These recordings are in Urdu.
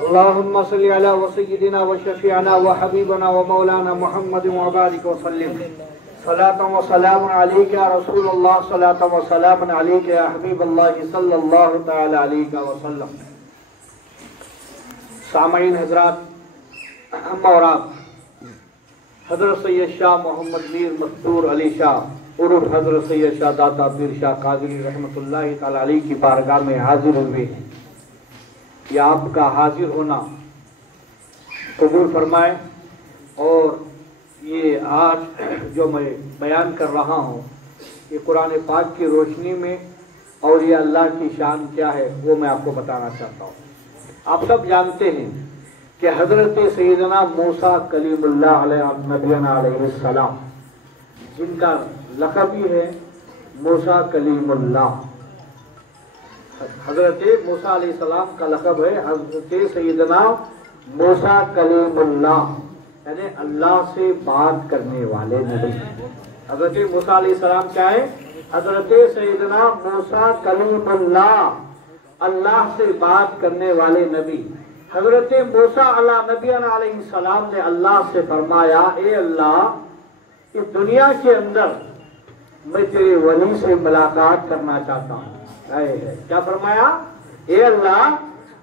اللهم صل على وسيدنا وشفيعنا وحبيبنا ومولانا محمد وبارك وسلم صلاة وسلام عليك يا رسول الله صلاة وسلام عليك يا حبيب الله صلى الله تعالى عليك وسلم. سامعین حضرات، ہم اور آپ حضرت سید شاہ محمد میر مستور علی شاہ عرف حضرت سید شاہ داتا پیر شاہ قادری رحمۃ اللہ تعالی علیہ کی بارگاہ میں حاضر ہوئے ہیں. یہ آپ کا حاضر ہونا قبول فرمائے. اور یہ آج جو میں بیان کر رہا ہوں یہ قرآن پاک کی روشنی میں اور یہ اللہ کی شان کیا ہے وہ میں آپ کو بتانا چاہتا ہوں. آپ سب جانتے ہیں کہ حضرت سیدنا موسیٰ کلیم اللہ علیہ نبینا علیہ السلام، جن کا لقب ہی ہے موسیٰ کلیم اللہ، حضرت موسیٰ علیہ السلام کا لقب ہے حضرت سیدنا موسیٰ کلیم اللہ، یعنی اللہ سے بات کرنے والے نبی. حضرت موسیٰ علیہ السلام کیا ہے؟ حضرت سیدنا موسیٰ کلیم اللہ، اللہ سے بات کرنے والے نبی. حضرت موسیٰ علیہ السلام نے اللہ سے فرمایا، اے اللہ، اس دنیا کے اندر میں تیرے ولی سے ملاقات کرنا چاہتا ہوں. کیا فرمایا؟ اے اللہ،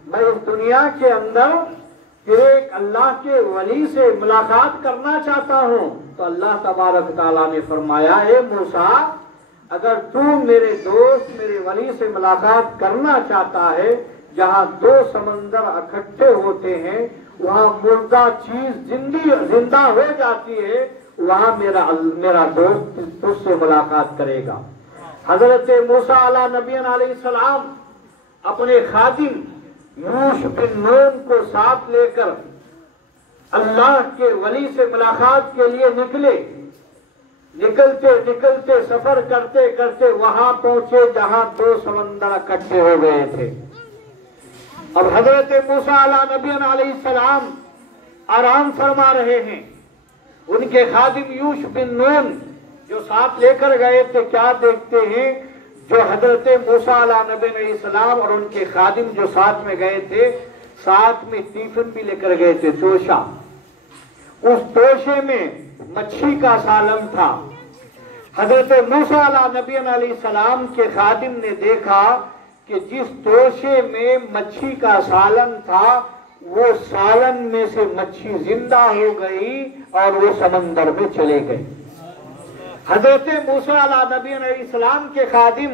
میں اس دنیا کے اندر تیرے اللہ کے ولی سے ملاقات کرنا چاہتا ہوں. تو اللہ تبارک تعالیٰ نے فرمایا، اے موسیٰ، اگر تو میرے دوست میرے ولی سے ملاقات کرنا چاہتا ہے، جہاں دو سمندر اکٹھے ہوتے ہیں وہاں مردہ چیز زندہ ہو جاتی ہے، وہاں میرا دوست تجھ سے ملاقات کرے گا. حضرت موسیٰ علیہ السلام اپنے خادم یوش بن نون کو ساتھ لے کر اللہ کے ولی سے ملاقات کے لیے نکلے. نکلتے سفر کرتے کرتے وہاں پہنچے جہاں دو سمندر اکٹھے ہو گئے تھے. اب حضرت موسیٰ علیہ السلام آرام فرما رہے ہیں. ان کے خادم یوش بن نون جو ساتھ لے کر گئے تھے، کیا دیکھتے ہیں؟ جو حضرت موسیٰ علیہ السلام اور ان کے خادم جو ساتھ میں گئے تھے، ساتھ میں ٹیفن بھی لے کر گئے تھے، توشہ. اس توشے میں مچھی کا سالن تھا. حضرت موسیٰ علیہ السلام کے خادم نے دیکھا کہ جس توشے میں مچھی کا سالن تھا وہ سالن میں سے مچھی زندہ ہو گئی اور وہ سمندر میں چلے گئے. حضرت موسیٰ علیہ السلام کے خادم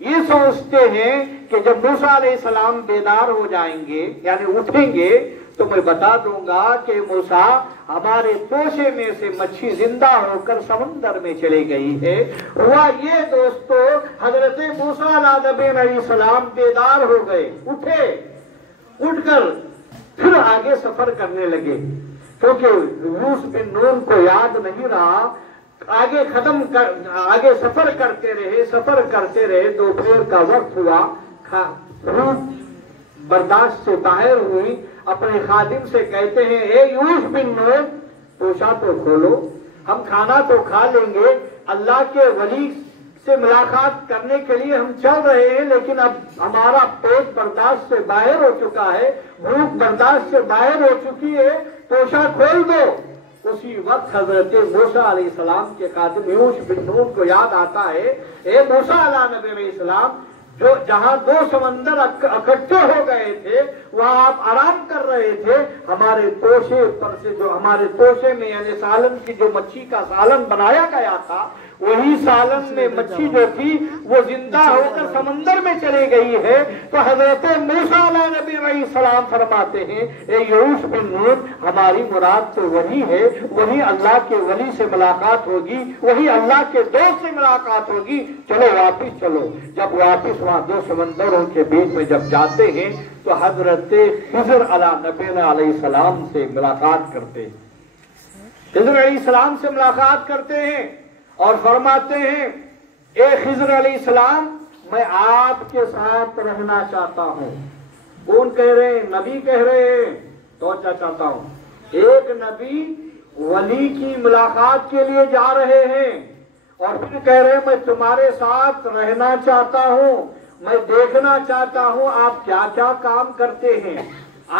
یہ سوچتے ہیں کہ جب موسیٰ علیہ السلام بیدار ہو جائیں گے یعنی اٹھیں گے تو میں بتا دوں گا کہ موسیٰ ہمارے توشے میں سے مچھی زندہ ہو کر سمندر میں چلی گئی ہے. ہوا یہ دوستو، حضرت موسیٰ علیہ السلام بیدار ہو گئے، اٹھ کر پھر آگے سفر کرنے لگے، کیونکہ یوش بن نون کو یاد نہیں رہا. آگے سفر کرتے رہے. دوپہر کا وقت ہوا، بھوک برداشت سے باہر ہوئی. اپنے خادم سے کہتے ہیں، اے یوش بن نون، توشہ تو کھولو، ہم کھانا تو کھا لیں گے. اللہ کے ولی سے ملاقات کرنے کے لیے ہم چل رہے ہیں، لیکن اب ہمارا پیٹ برداشت سے باہر ہو چکا ہے، بھوک برداشت سے باہر ہو چکی ہے، توشہ کھول دو. اسی وقت حضرت موسیٰ علیہ السلام کے خادم یوش بن نون کو یاد آتا ہے، اے موسیٰ علیہ السلام، جو جہاں دو سمندر اکٹھے ہو گئے تھے وہاں آپ آرام کر رہے تھے، ہمارے توشے پر سے جو ہمارے توشے میں یعنی سالن کی جو مچھی کا سالن بنایا گیا تھا، وہی سالن میں مچھی جو تھی وہ زندہ ہو کر سمندر میں چلی گئی ہے. تو حضرت موسیٰ علیہ السلام فرماتے ہیں، اے یوش بن نون، ہماری مراد تو وہی ہے، وہی اللہ کے ولی سے ملاقات ہوگی، وہی اللہ کے دوست سے ملاقات ہوگی. چلو واپس چلو. جب واپس وہاں دو سمندروں کے بیچ میں جب جاتے ہیں تو حضرت خضر علیہ السلام سے ملاقات کرتے ہیں. خضر علیہ السلام سے ملاقات کرتے ہیں اور فرماتے ہیں، اے خضر علیہ السلام، میں آپ کے ساتھ رہنا چاہتا ہوں. کون کہہ رہے ہیں؟ نبی کہہ رہے ہیں. تو چاہتا ہوں، ایک نبی ولی کی ملاقات کے لیے جا رہے ہیں اور پھر کہہ رہے ہیں میں تمہارے ساتھ رہنا چاہتا ہوں، میں دیکھنا چاہتا ہوں آپ کیا کیا کام کرتے ہیں،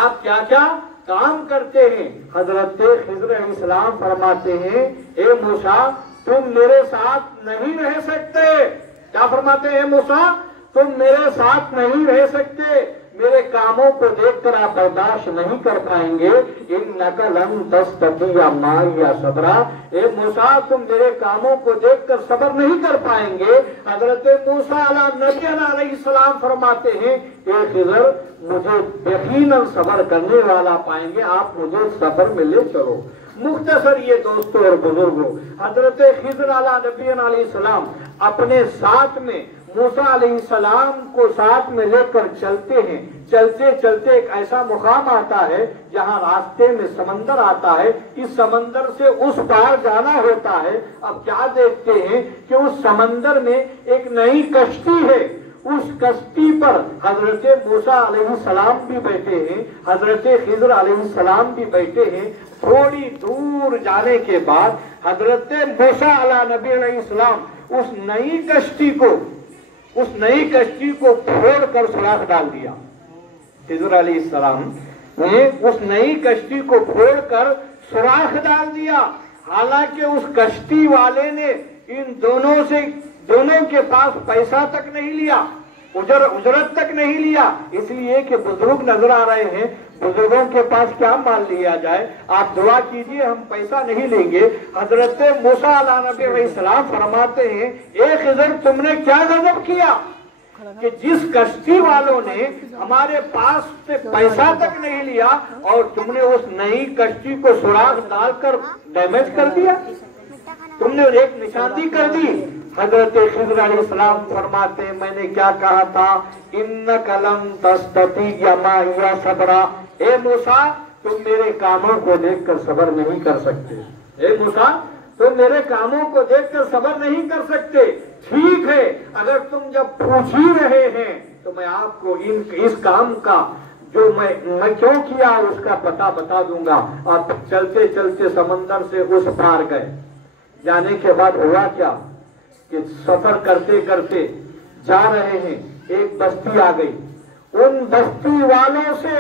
آپ کیا کیا کام کرتے ہیں؟ حضرت خضر علیہ السلام فرماتے ہیں اے موسیٰ تم میرے ساتھ نہیں رہ سکتے. کیا فرماتے ہیں موسیٰ؟ تم میرے ساتھ نہیں رہ سکتے، میرے کاموں کو دیکھ کر آپ برداشت نہیں کر پائیں گے. انک لن تستطیع معی صبرا، اے موسیٰ تم میرے کاموں کو دیکھ کر صبر نہیں کر پائیں گے. حضرت موسیٰ علیہ السلام فرماتے ہیں اے خضر مجھے یقیناً صبر کرنے والا پائیں گے، آپ مجھے صبر میں لے چلو. مختصر یہ دوستوں اور بزرگوں، حضرت خضر علیہ السلام اپنے ساتھ میں موسیٰ علیہ السلام کو ساتھ میں لے کر چلتے ہیں. چلتے چلتے ایک ایسا مقام آتا ہے جہاں راستے میں سمندر آتا ہے. اس سمندر سے اس پار جانا ہوتا ہے. اب کیا دیکھتے ہیں کہ اس سمندر میں ایک نئی کشتی ہے. اس کشتی پر حضرت موسیٰ علیہ السلام بھی بیٹھے ہیں، حضرت خضر علیہ السلام بھی بیٹھے ہیں. تھوڑی دور جانے کے بعد حضرت موسیٰ علیہ السلام اس نئی کشتی کو پھوڑ کر سوراخ ڈال دیا. خضر علیہ السلام نے اس نئی کشتی کو پھوڑ کر سوراخ ڈال دیا. حالانکہ اس کشتی والے نے ان دونوں کے پاس پیسہ تک نہیں لیا، اجرت تک نہیں لیا. اس لیے کہ بزرگ نظر آ رہے ہیں، بزرگوں کے پاس کیا مال لیا جائے، آپ دعا کیجئے ہم پیسہ نہیں لیں گے. حضرت موسیٰ علیہ السلام فرماتے ہیں اے خضر تم نے کیا غضب کیا کہ جس کشتی والوں نے ہمارے پاس سے پیسہ تک نہیں لیا اور تم نے اس نئی کشتی کو سوراخ ڈال کر ڈیمیج کر دیا، تم نے ایک نشاندہی کر دی. حضرت خضر علیہ السلام فرماتے ہیں میں نے کیا کہا تھا، انک لن تستطیع معی صبرا، اے موسیٰ تم میرے کاموں کو دیکھ کر صبر نہیں کر سکتے. اے موسیٰ تم میرے کاموں کو دیکھ کر صبر نہیں کر سکتے. ٹھیک ہے اگر تم جب پوچھ ہی رہے ہیں تو میں آپ کو اس کام کا جو میں کیوں کیا اس کا پتہ بتا دوں گا. آپ چلتے چلتے سمندر سے اس پار گئے. جانے کے بعد ہوا کیا کہ سفر کرتے کرتے جا رہے ہیں، ایک بستی آ گئی. ان بستی والوں سے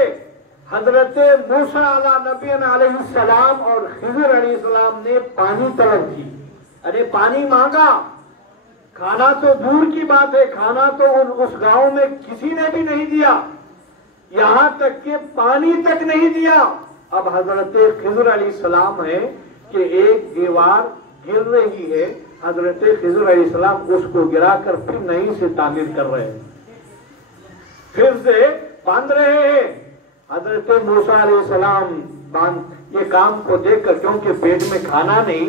حضرت موسیٰ علیہ السلام اور خضر علیہ السلام نے پانی طلب کی. ارے پانی مانگا. کھانا تو دور کی بات ہے، کھانا تو اس گاؤں میں کسی نے بھی نہیں دیا، یہاں تک کہ پانی تک نہیں دیا. اب حضرت خضر علیہ السلام ہے کہ ایک دیوار گر رہی ہے، حضرت خضر علیہ السلام اس کو گرا کر پھر نئی سے تعمیر کر رہے ہیں، پھر سے باندھ رہے ہیں. حضرت موسیٰ علیہ السلام یہ کام کو دیکھ کر، کیونکہ پیٹ میں کھانا نہیں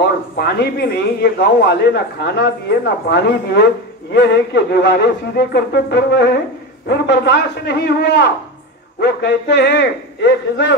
اور پانی بھی نہیں، یہ گاؤں والے نہ کھانا دیے نہ پانی دیے، یہ ہے کہ دیواریں سیدھے کرتے پھر رہے ہیں. پھر برداشت نہیں ہوا. وہ کہتے ہیں اے خضر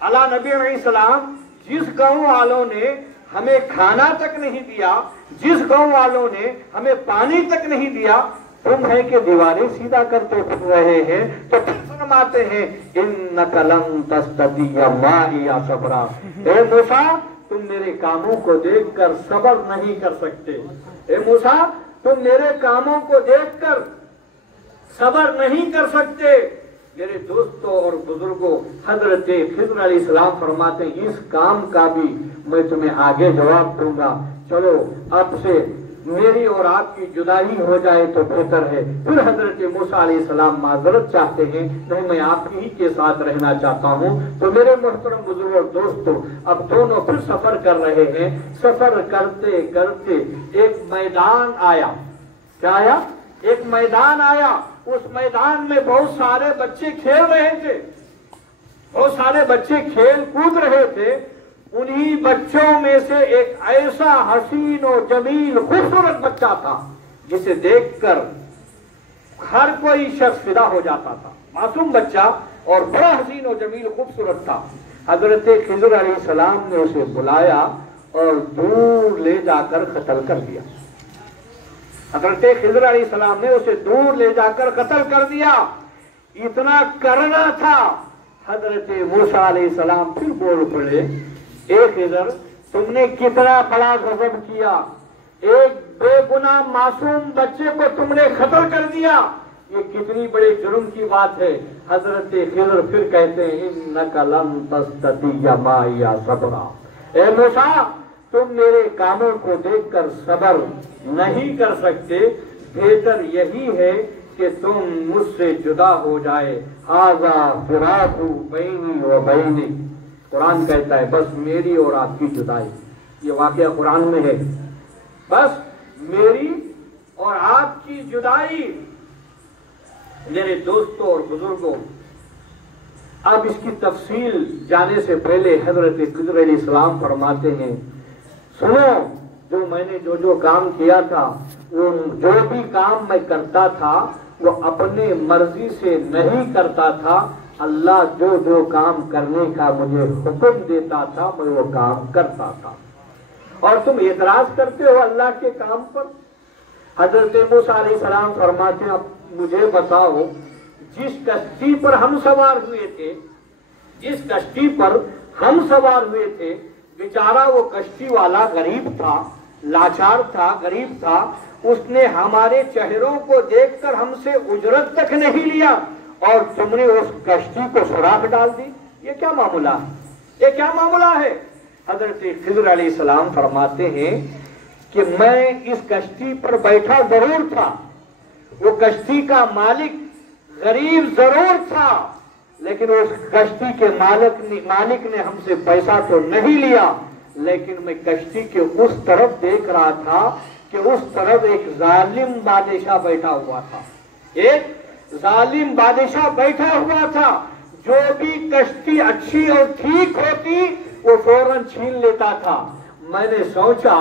علیہ السلام جس گاؤں والوں نے ہمیں کھانا تک نہیں دیا، جس گاؤں والوں نے ہمیں پانی تک نہیں دیا، تم ہے کہ دیواریں سیدھا کرتے پھر رہے ہیں. تو پھر فرماتے ہیں انک لن تستطیع معی صبرا، اے موسیٰ تم میرے کاموں کو دیکھ کر صبر نہیں کر سکتے. اے موسیٰ تم میرے کاموں کو دیکھ کر صبر نہیں کر سکتے. میرے دوستوں اور بزرگوں، حضرت خضر علیہ السلام فرماتے ہیں اس کام کا بھی میں تمہیں آگے جواب دوں گا. چلو اب سے میری اور آپ کی جدائی ہو جائے تو بہتر ہے. پھر حضرت موسیٰ علیہ السلام معذرت چاہتے ہیں، نہیں میں آپ ہی کے ساتھ رہنا چاہتا ہوں. تو میرے محترم بزرگوں اور دوستوں، اب دونوں پھر سفر کر رہے ہیں. سفر کرتے کرتے ایک میدان آیا. کیا آیا؟ ایک میدان آیا. اس میدان میں بہت سارے بچے کھیل رہے تھے، بہت سارے بچے کھیل کود رہے تھے. انہی بچوں میں سے ایک ایسا حسین و جمیل خوبصورت بچہ تھا جسے دیکھ کر ہر کوئی شخص فدا ہو جاتا تھا. معصوم بچہ اور بڑا حسین و جمیل خوبصورت تھا. حضرت خضر علیہ السلام نے اسے بلایا اور دور لے جا کر قتل کر دیا. حضرت خضر علیہ السلام نے اسے دور لے جا کر قتل کر دیا. اتنا کرنا تھا. حضرت موسیٰ علیہ السلام پھر بول پڑے اے خضر تم نے کتنا بڑا غضب کیا، ایک بے گناہ معصوم بچے کو تم نے قتل کر دیا. یہ کتنی بڑے جرم کی بات ہے۔ حضرت خضر پھر کہتے ہیں انک لن تستطیع معی صبرا، اے موسیٰ تم میرے کاموں کو دیکھ کر صبر نہیں کر سکتے، بہتر یہی ہے کہ تم مجھ سے جدا ہو جائے، ھذا فراق بینی و بینک، قرآن کہتا ہے بس میری اور آپ کی جدائی، یہ واقعہ قرآن میں ہے، بس میری اور آپ کی جدائی۔ میرے دوستوں اور بزرگوں، اب اس کی تفصیل جانے سے پہلے حضرت خضر علیہ السلام فرماتے ہیں سنو، جو میں نے جو کام کیا تھا، وہ جو بھی کام میں کرتا تھا وہ اپنے مرضی سے نہیں کرتا تھا، اللہ جو کام کرنے کا مجھے حکم دیتا تھا میں وہ کام کرتا تھا، اور تم اعتراض کرتے ہو اللہ کے کام پر۔ حضرت موسیٰ علیہ السلام فرماتے ہیں اب مجھے بتاؤ، جس کشتی پر ہم سوار ہوئے تھے، جس کشتی پر ہم سوار ہوئے تھے، بیچارہ وہ کشتی والا غریب تھا، لاچار تھا، غریب تھا، اس نے ہمارے چہروں کو دیکھ کر ہم سے اجرت تک نہیں لیا، اور تم نے اس کشتی کو سوراخ ڈال دی، یہ کیا معاملہ ہے؟ یہ کیا معاملہ ہے؟ حضرت خضر علیہ السلام فرماتے ہیں کہ میں اس کشتی پر بیٹھا ضرور تھا، وہ کشتی کا مالک غریب ضرور تھا، لیکن اس کشتی کے مالک نے ہم سے پیسہ تو نہیں لیا، لیکن میں کشتی کے اس طرف دیکھ رہا تھا کہ اس طرف ایک ظالم بادشاہ بیٹھا ہوا تھا، ایک ظالم بادشاہ بیٹھا ہوا تھا، جو بھی کشتی اچھی اور ٹھیک ہوتی وہ فوراً چھین لیتا تھا۔ میں نے سوچا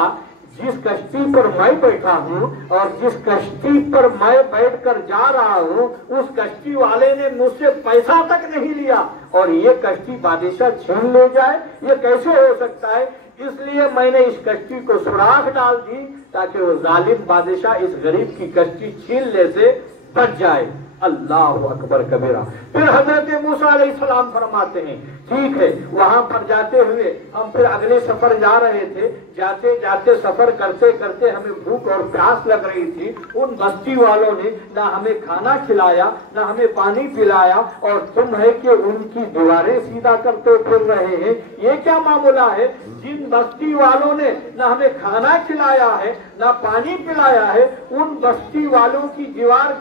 جس کشتی پر میں بیٹھا ہوں اور جس کشتی پر میں بیٹھ کر جا رہا ہوں، اس کشتی والے نے مجھ سے پیسہ تک نہیں لیا، اور یہ کشتی بادشاہ چھین لے جائے، یہ کیسے ہو سکتا ہے؟ اس لیے میں نے اس کشتی کو سوراخ ڈال دی تاکہ وہ ظالم بادشاہ اس غریب کی کشتی چھیننے سے بچ جائے۔ اللہ اکبر کبیرہ۔ پھر حضرت موسیٰ علیہ السلام فرماتے ہیں ٹھیک ہے، وہاں پر جاتے ہوئے ہم پھر اگلے سفر جا رہے تھے، جاتے جاتے سفر کرتے کرتے ہمیں بھوک اور پیاس لگ رہی تھی، ان بستی والوں نے نہ ہمیں کھانا کھلایا نہ ہمیں پانی پلایا، اور تم ہے کہ ان کی دیواریں سیدھا کرتے پھر رہے ہیں، یہ کیا معاملہ ہے؟ جن بستی والوں نے نہ ہمیں کھانا کھلایا ہے نہ پانی پلایا ہے، ان بستی والوں کی دیوار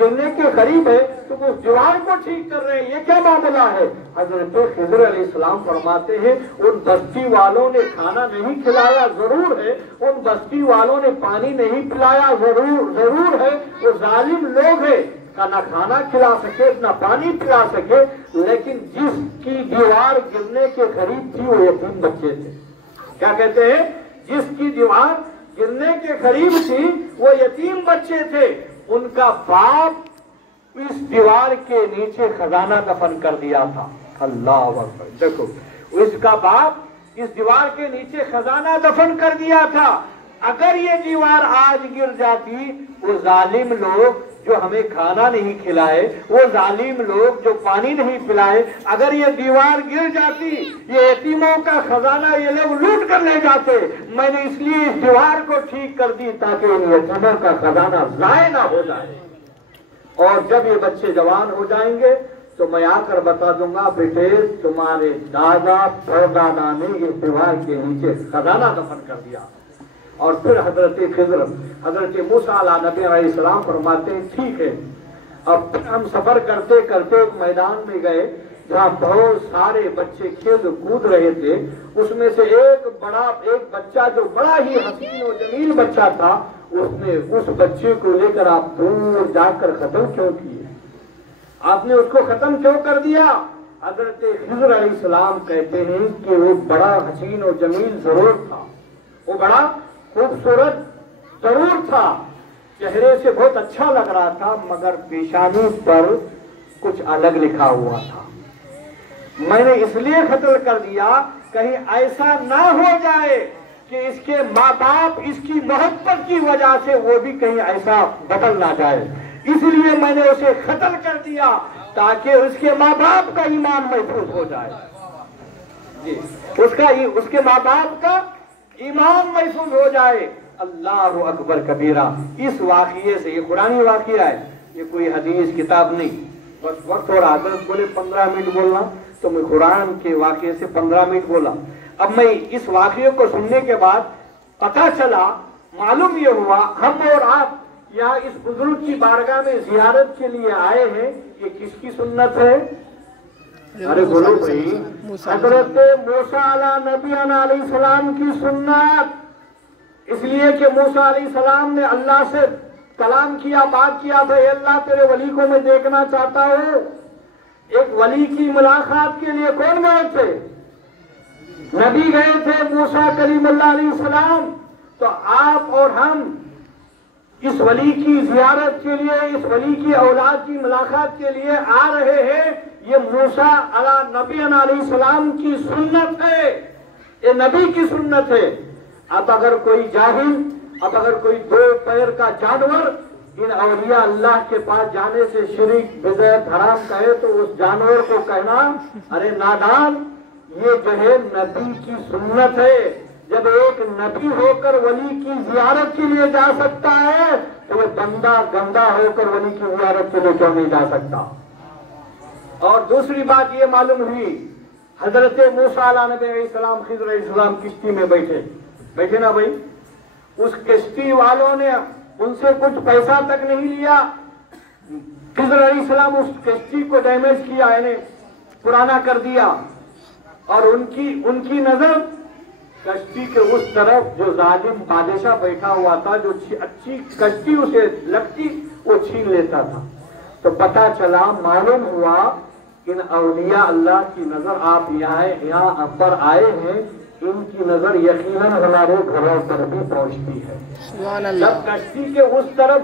گرنے کے قریب ہے، تم اس دیوار کو ٹھیک کر رہے ہیں، یہ کیا معاملہ ہے؟ حضرت خضر علیہ السلام فرماتے ہیں ان بستی والوں نے کھانا نہیں کھلایا ضرور ہے، ان بستی والوں نے پانی نہیں پلایا ضرور ہے، وہ ظالم لوگ ہیں، نہ کھانا کھلا سکے نہ پانی پلا سکے، لیکن جس کی دیوار گرنے کے قریب تھی وہ یتیم بچے تھے۔ کیا کہتے ہیں؟ جس کی دیوار گرنے کے قریب تھی وہ یتیم بچے تھے، ان کا باپ اس دیوار کے نیچے خزانہ دفن کر دیا تھا۔ اللہ اکبر، دیکھو اس کا باپ اس دیوار کے نیچے خزانہ دفن کر دیا تھا۔ اگر یہ دیوار آج گر جاتی، وہ ظالم لوگ جو ہمیں کھانا نہیں کھلائے، وہ ظالم لوگ جو پانی نہیں پلائے، اگر یہ دیوار گر جاتی، یہ یتیموں کا خزانہ یہ لوگ لوٹ کر لے جاتے۔ میں نے اس لیے اس دیوار کو ٹھیک کر دی تاکہ ان یتیموں کا خزانہ ضائع نہ ہو جائے، اور جب یہ بچے جوان ہو جائیں گے تو میں آ کر بتا دوں گا بیٹے تمہارے دادا پردادا نے اس دیوار کے نیچے خزانہ دفن کر دیا۔ اور پھر حضرت خضر حضرت موسیٰ علیہ نبی علیہ السلام فرماتے ہیں ٹھیک ہے، اب ہم سفر کرتے کرتے ایک میدان میں گئے جہاں بہت سارے بچے کھیل کود رہے تھے، اس میں سے ایک بچہ جو بڑا ہی حسین و جمیل بچہ تھا، اس نے اس بچے کو لے کر آپ دور جا کر ختم کیوں کیے؟ آپ نے اس کو ختم کیوں کر دیا؟ حضرت خضر علیہ السلام کہتے ہیں کہ وہ بڑا حسین و جمیل ضرور تھا، وہ بڑا خوبصورت ضرور تھا، چہرے سے بہت اچھا لگ رہا تھا، مگر پیشانی پر کچھ الگ لکھا ہوا تھا۔ میں نے اس لیے قتل کر دیا کہیں ایسا نہ ہو جائے کہ اس کے ماں باپ اس کی محبت کی وجہ سے وہ بھی کہیں ایسا بدل نہ جائے، اس لیے میں نے اسے قتل کر دیا تاکہ اس کے ماں باپ کا ایمان محفوظ ہو جائے، جی اس کے ماں باپ کا ایمان محفوظ ہو جائے۔ اللہ اکبر کبیرہ۔ اس واقعے سے، یہ قرآنی واقعہ ہے، یہ کوئی حدیث کتاب نہیں، بس وقت اور حضرت بولے 15 منٹ بولنا تو میں قرآن کے واقعے سے 15 منٹ بولا۔ اب میں اس واقعے کو سننے کے بعد پتہ چلا، معلوم یہ ہوا ہم اور آپ یہاں اس بزرگ کی بارگاہ میں زیارت کے لیے آئے ہیں، یہ کس کی سنت ہے؟ ارے بولو بھائی، حضرت موسیٰ علیہ نبینا علیہ السلام کی سنت، اس لیے کہ موسیٰ علیہ السلام نے اللہ سے کلام کیا، بات کیا، بھائی اللہ تیرے ولی کو میں دیکھنا چاہتا ہوں۔ ایک ولی کی ملاقات کے لیے کون گئے تھے؟ نبی گئے تھے، موسیٰ کلیم اللہ علیہ السلام۔ تو آپ اور ہم اس ولی کی زیارت کے لیے، اس ولی کی اولاد کی ملاقات کے لیے آ رہے ہیں، یہ موسیٰ علیہ نبینا علیہ السلام کی سنت ہے، یہ نبی کی سنت ہے۔ اب اگر کوئی جاہل، اب اگر کوئی دو پیر کا جانور ان اولیاء اللہ کے پاس جانے سے شرک بدعت حرام کہے تو اس جانور کو کہنا ارے نادان، یہ جو ہے نبی کی سنت ہے۔ جب ایک نبی ہو کر ولی کی زیارت کے لیے جا سکتا ہے تو وہ بندہ گندا ہو کر ولی کی زیارت کے لیے کیوں نہیں جا سکتا؟ اور دوسری بات یہ معلوم ہوئی، حضرت موسیٰ علیہ نبی علیہ السلام، خضر علیہ السلام کشتی میں بیٹھے نا بھائی، اس کشتی والوں نے ان سے کچھ پیسہ تک نہیں لیا۔ خضر علیہ السلام اس کشتی کو ڈیمیج کیا، یعنی پرانا کر دیا، اور ان کی نظر کشتی کے اس طرف جو ظالم بادشاہ بیٹھا ہوا تھا، جو اچھی کشتی اسے لگتی وہ چھین لیتا تھا۔ تو پتہ چلا، معلوم ہوا ان اولیاء اللہ کی نظر، آپ یہاں پر آئے ہیں، ان کی نظر یقیناً ہمارے گھروں پر بھی پہنچتی ہے۔ جب کشتی کے اس طرف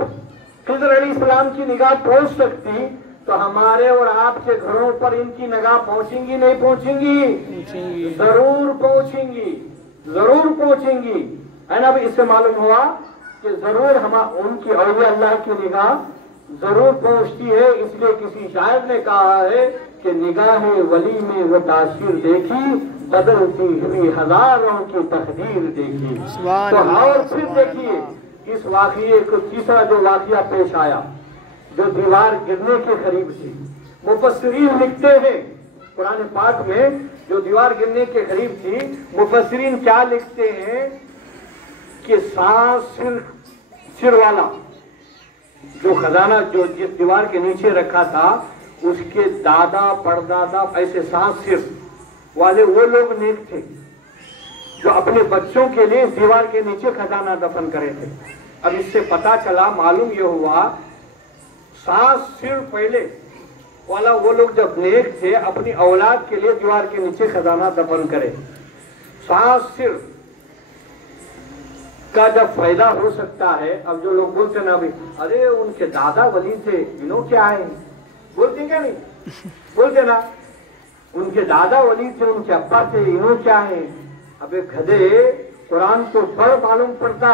خضر علیہ السلام کی نگاہ پہنچ سکتی تو ہمارے اور آپ کے گھروں پر ان کی نگاہ پہنچیں گی نہیں پہنچیں گی؟ ضرور پہنچیں گی، ضرور پہنچیں گی، ہے نا؟ اس سے معلوم ہوا کہ ضرور ان کی اولیاء اللہ کی نگاہ ضرور پہنچتی ہے۔ اس لیے کسی شاعر نے کہا ہے کہ نگاہ ولی میں وہ تاثیر دیکھی، بدلتی ہوئی ہزاروں کی تقدیر دیکھی۔ تو اور پھر دیکھیے اس واقعے کو، تیسرا جو واقعہ پیش آیا جو دیوار گرنے کے قریب تھی، مفسرین لکھتے ہیں قرآن پاک میں، جو دیوار گرنے کے قریب تھی، مفسرین کیا لکھتے ہیں کہ 7 سر والا جو خزانہ جو جس دیوار کے نیچے رکھا تھا، اس کے دادا پردادا ایسے 7 سر والے وہ لوگ نیک تھے جو اپنے بچوں کے لیے اس دیوار کے نیچے خزانہ دفن کرے تھے۔ اب اس سے پتا چلا، معلوم یہ ہوا 7 سر پہلے والا وہ لوگ جب نیک تھے، اپنی اولاد کے لیے دیوار کے نیچے خزانہ دفن کرے۔ 7 سر کا جب فائدہ ہو سکتا ہے، اب جو لوگ بولتے نا بھی ارے ان کے دادا ولی تھے، انہوں کیا ہے، بولتے کیا نہیں؟ بولتے نا ان کے دادا ولی تھے، ان کے ابا تھے، انہوں کیا ہے؟ اب ایک گدھے قرآن تو پڑھ معلوم پڑتا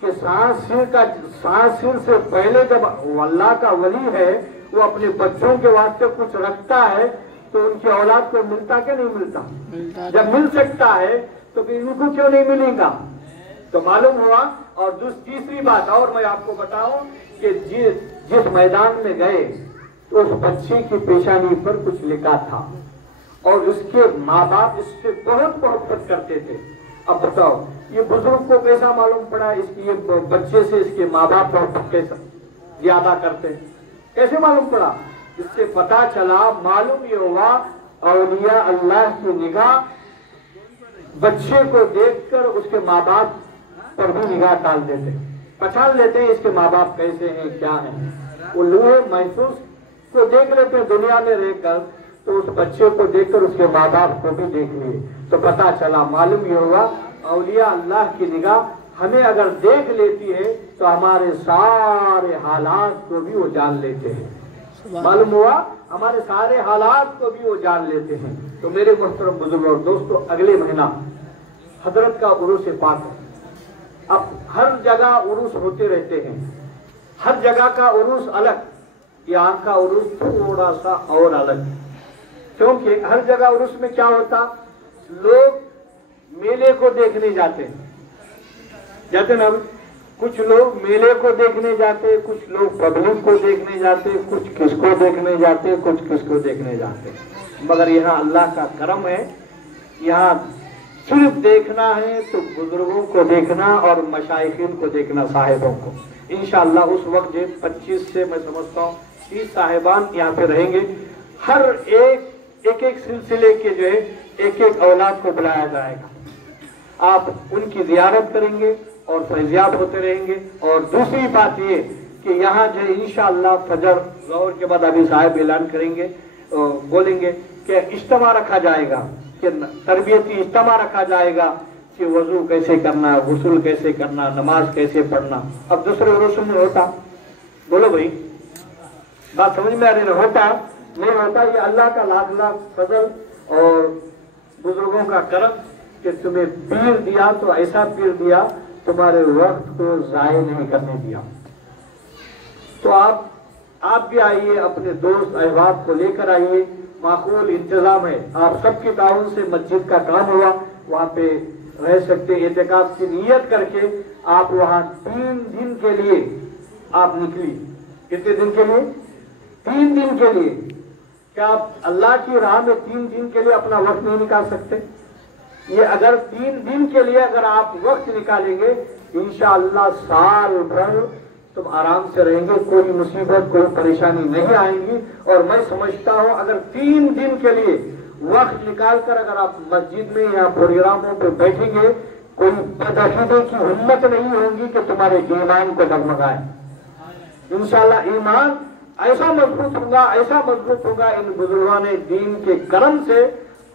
کہ 7 سر سے پہلے جب اللہ کا ولی ہے وہ اپنے بچوں کے واسطے کچھ رکھتا ہے تو ان کی اولاد کو ملتا کہ نہیں ملتا؟ جب مل سکتا ہے تو پھر ان کو کیوں نہیں ملے گا؟ تو معلوم ہوا۔ اور تیسری بات اور میں آپ کو بتاؤں کہ جس میدان میں گئے تو اس بچے کی پیشانی پر کچھ لکھا تھا اور اس کے ماں باپ اس سے بہت محبت کرتے تھے۔ اب بتاؤ یہ بزرگ کو کیسا معلوم پڑا اس کی بچے سے اس کے ماں باپ محبت کیسا زیادہ کرتے ہیں؟ کیسے معلوم پڑا؟ اس سے پتا چلا، معلوم یہ ہوا اولیاء اللہ کی نگاہ بچے کو دیکھ کر اس کے ماں باپ پر بھی نگاہ ڈال دیتے، پہچان لیتے ہیں اس کے ماں باپ کیسے ہیں، کیا ہیں۔ وہ لوہے محسوس کو دیکھ لیتے ہیں دنیا میں رہ کر، تو اس بچے کو دیکھ کر اس کے ماں باپ کو بھی دیکھ لیے تو پتا چلا، معلوم یہ ہوا اولیاء اللہ کی نگاہ ہمیں اگر دیکھ لیتی ہے تو ہمارے سارے حالات کو بھی وہ جان لیتے ہیں۔ معلوم ہوا ہمارے سارے حالات کو بھی وہ جان لیتے ہیں۔ تو میرے محترم بزرگوں اور دوستو، اگلے مہینہ حضرت کا عروس پاک ہے۔ اب ہر جگہ عروس ہوتے رہتے ہیں، ہر جگہ کا عروس الگ، یہاں کا عروس تھوڑا سا اور الگ، کیونکہ ہر جگہ عروس میں کیا ہوتا، لوگ میلے کو دیکھنے جاتے ہیں نا، کچھ لوگ میلے کو دیکھنے جاتے، کچھ لوگ پبلک کو دیکھنے جاتے، کچھ کس کو دیکھنے جاتے، کچھ کس کو دیکھنے جاتے، مگر یہاں اللہ کا کرم ہے، یہاں صرف دیکھنا ہے تو بزرگوں کو دیکھنا اور مشائخین کو دیکھنا، صاحبوں کو۔ انشاءاللہ اس وقت جو 25 سے میں سمجھتا ہوں 30 صاحبان یہاں پہ رہیں گے، ہر ایک سلسلے کے جو ہے ایک اولاد کو بلایا جائے گا، آپ ان کی زیارت کریں گے اور فیضیاب ہوتے رہیں گے۔ اور دوسری بات یہ کہ یہاں جو ہے انشاءاللہ فجر ظہر کے بعد ابھی صاحب اعلان کریں گے، بولیں گے کہ اجتماع رکھا جائے گا، کہ تربیتی اجتماع رکھا جائے گا کہ وضو کیسے کرنا، غسل کیسے کرنا، نماز کیسے پڑھنا۔ اب دوسرے رسم میں ہوتا، بولو بھائی بات سمجھ میں آ رہی ہے، ہوتا نہیں ہوتا، یہ اللہ کا لاکھ لاکھ فضل اور بزرگوں کا کرم کہ تمہیں پیر دیا تو ایسا پیر دیا تمہارے وقت کو ضائع نہیں کرنے دیا۔ تو آپ بھی آئیے، اپنے دوست احباب کو لے کر آئیے، معقول انتظام ہے، آپ سب کی تعاون سے مسجد کا کام ہوا، وہاں پہ رہ سکتے، اعتکاف کی نیت کر کے آپ وہاں 3 دن کے لیے آپ نکلی۔ کتنے دن کے لیے؟ 3 دن کے لیے۔ کیا آپ اللہ کی راہ میں 3 دن کے لیے اپنا وقت نہیں نکال سکتے؟ یہ اگر 3 دن کے لیے اگر آپ وقت نکالیں گے، انشاءاللہ سال بھر تم آرام سے رہیں گے، کوئی مصیبت کوئی پریشانی نہیں آئیں گی۔ اور میں سمجھتا ہوں اگر 3 دن کے لیے وقت نکال کر اگر آپ مسجد میں یا پروگراموں پہ بیٹھیں گے، کوئی بدعقیدے کی ہمت نہیں ہوگی کہ تمہارے ایمان کو ڈگمگائے۔ انشاءاللہ ایمان ایسا مضبوط ہوگا ان بزرگان دین کے کرم سے،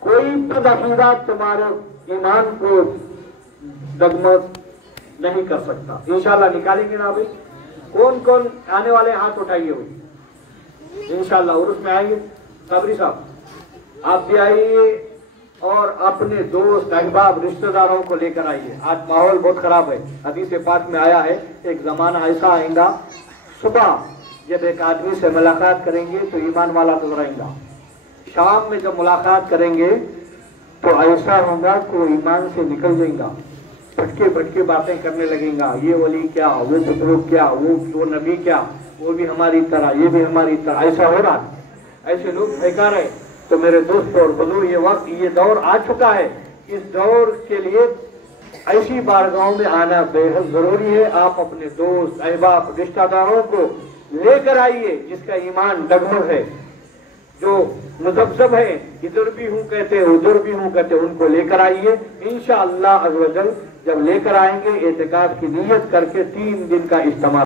کوئی بدعقیدہ تمہارے ایمان کو ڈگمگ نہیں کر سکتا۔ انشاءاللہ نکالیں گے نا ابھی؟ کون آنے والے ہاتھ اٹھائیے ہوئی انشاءاللہ عرس میں آئیں گے۔ صابری صاحب آپ بھی آئیے اور اپنے دوست احباب رشتہ داروں کو لے کر آئیے۔ آج ماحول بہت خراب ہے، حدیث پاک میں آیا ہے ایک زمانہ ایسا آئے گا، صبح جب ایک آدمی سے ملاقات کریں گے تو ایمان والا نظر آئے گا، شام میں جب ملاقات کریں گے تو ایسا ہوگا کہ وہ ایمان سے نکل جائے گا، پھٹکے باتیں کرنے لگیں گا، یہ ولی کیا، وہ بزرگ کیا، وہ نبی کیا، وہ بھی ہماری طرح، یہ بھی ہماری طرح، ایسا ہو رہا ہے، ایسے لوگ بیکار ہے۔ تو میرے دوست اور بزرگ یہ دور آ چکا ہے، اس دور کے لیے ایسی بارگاہوں میں آنا بے حد ضروری ہے۔ آپ اپنے دوست احباب رشتہ داروں کو لے کر آئیے جس کا ایمان ڈگمگ ہے، جو مذبذب ہے، ادھر بھی ہوں کہتے ادھر بھی ہوں کہتے، ان کو لے کر آئیے۔ انشاءاللہ عز و جل جب لے کر آئیں گے اعتکاف کی نیت کر کے 3 دن کا اجتماع